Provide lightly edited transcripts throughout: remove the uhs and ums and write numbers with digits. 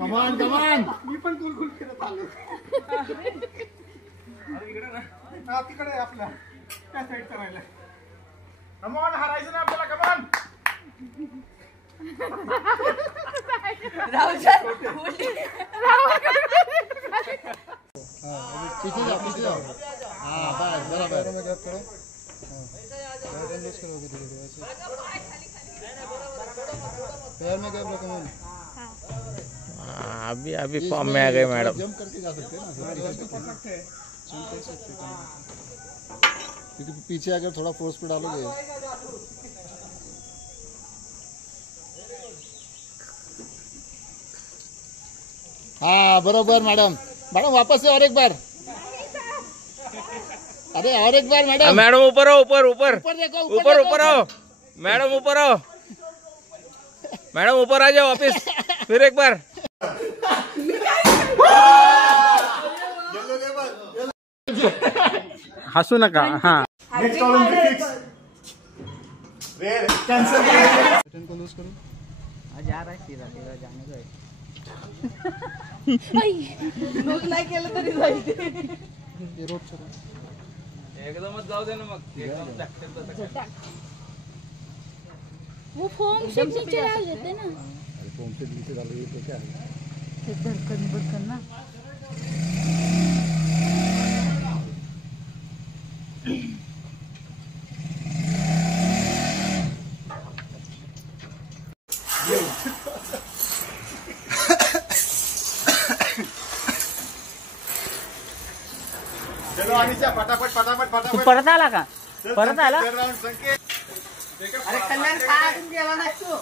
कमान कमान मी पण कुलकुल फिरत आलो. इकडे ना तिकडे आपल्या त्या साईडचा राहिला. कमान हारायचं ना आपल्याला. कमान पीछे जाओ पीछे जाओ. हाँ बस बराबर. पैर में गैप रखो. अभी अभी फॉर्म में आ गए मैडम. जंप करके जा सकते हैं ना. क्योंकि पीछे अगर थोड़ा फोर्स पे डालोगे. हाँ बरोबर मैडम. मैडम वापस से और एक बार. अरे और एक बार मैडम. मैडम ऊपर आओ. ऊपर ऊपर ऊपर देखो. ऊपर ऊपर आओ. मैडम ऊपर आओ. मैडम ऊपर आ जाओ वापिस. फिर एक बार. हसू नका. हाँ next Olympic fix. Cancel button को लूज करो. आज जा रहा है सीधा सीधा जाने दो. लूज नाही केलं तरी जाईल. ये रोड चलो. एकदमच जाऊ दे ना मग. वो फोम से नीचे डाल देते ना. अरे फोम से नीचे डाल रही है तो क्या है. धड़कन बड़कन ना. चलो अनिशा फटाफट फटाफट फटाफट. परत आला का. परत आला. अरे कल्याण काय गेला नाही तू.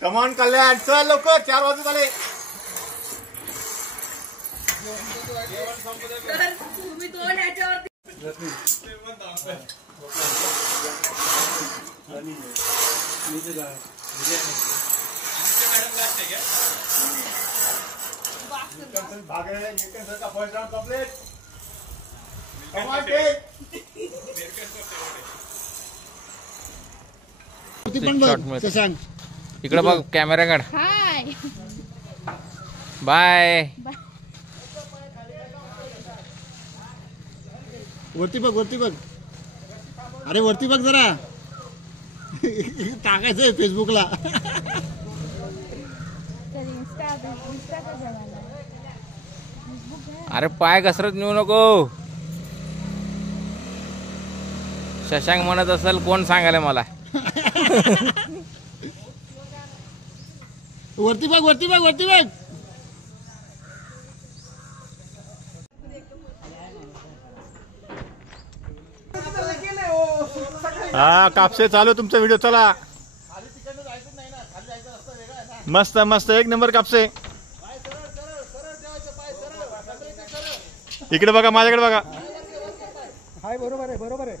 कमान कल्याण चल लवकर. 4 वाजत आले. तुम्ही दोन ह्याच्यावरती. भाग रहे हैं. सर का फर्स्ट राउंड कंप्लीट. कमान टेक. शशांक इकडे बघ कॅमेराकडे. हाय. बाय. वरती बघ वरती बघ. अरे वरती बघ जरा. टाकायचंय फेसबुकला. अरे पाय घसरत नेऊ नको. शशांक म्हणत असेल कोण सांगायला मला. वरती बघ वरती बघ वरती बघ. हा कापसे चालू तुमचा व्हिडिओ. चला मस्त मस्त एक नंबर कापसे. इकडे बघा माझ्याकडे बघा. हाय बरोबर आहे बरोबर आहे.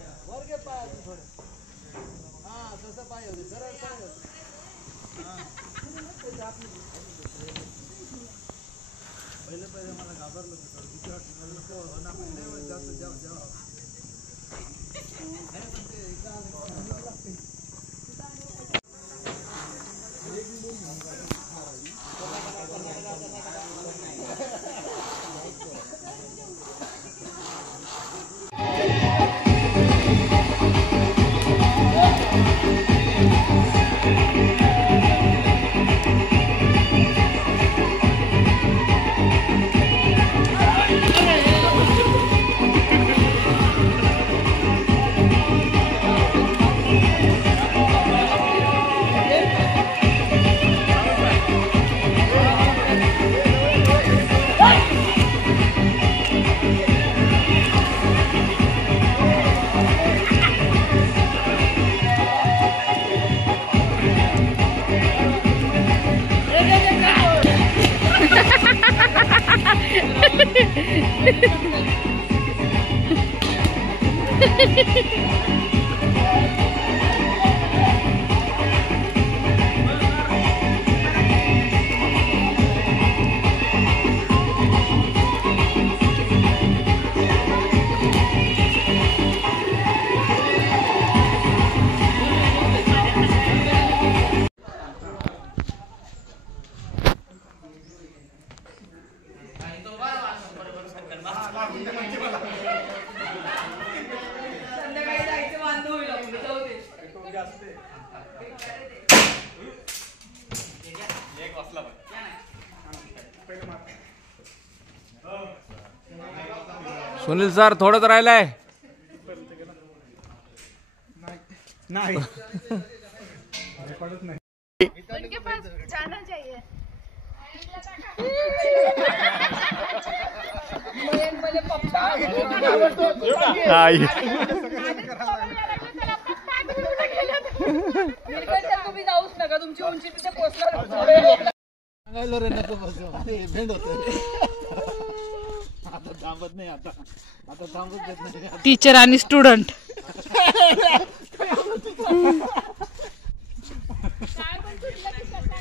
संध्याकाळी जायचं वांदे होईल आपलं, जाऊ दे. सुनील सर थोडंच राहिलंय. नाही रेकॉर्डच नाही. उनके पास जाना चाहिए. तुम्ही जाऊच नका, तुमची उंची तिथे पोहोचल्यावर सांगायला रे नको बसू. अरे भेंड होते आता थांबत नाही. आता थांबत देत नाही. टीचर आणि स्टुडंट.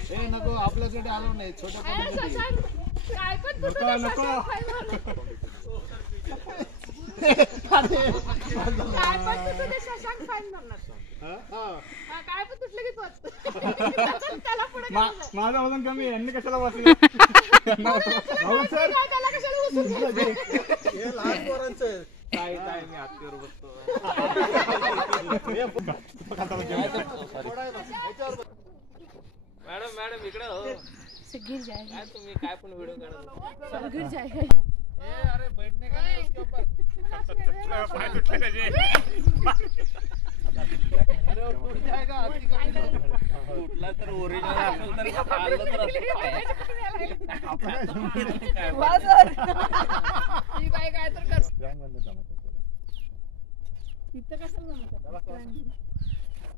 हे नको आपल्याकडे आलो नाही. छोट्या माझं वजन कमी आहे. यांनी कशाला वाचलं. लहान पोरांचं काय मी हातवर बसतो. मॅडम इकडे हो. गिर जाएगा. काय तुम्ही काय पण व्हिडिओ काढा. गिर जाएगा. अरे बैठने का नहीं उसके ऊपर. कुठला तर ओरिजिनल असेल तर चाललं तर असं काय. काय तर कर. इथं कसं जमत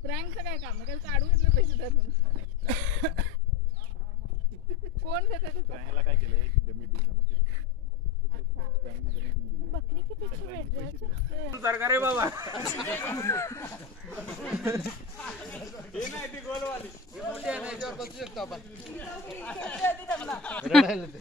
प्रँकचं काय काम आहे. काढून घेतले पैसे त्यातून. कोण देतं काय केलंय डमी बकरी के पीछे बैठ रहे हो. सरकार बाबा. हे नाही ती गोलवाली. मोठी आहे ना, याच्यावर बसू शकतो आपण. रडायला ते.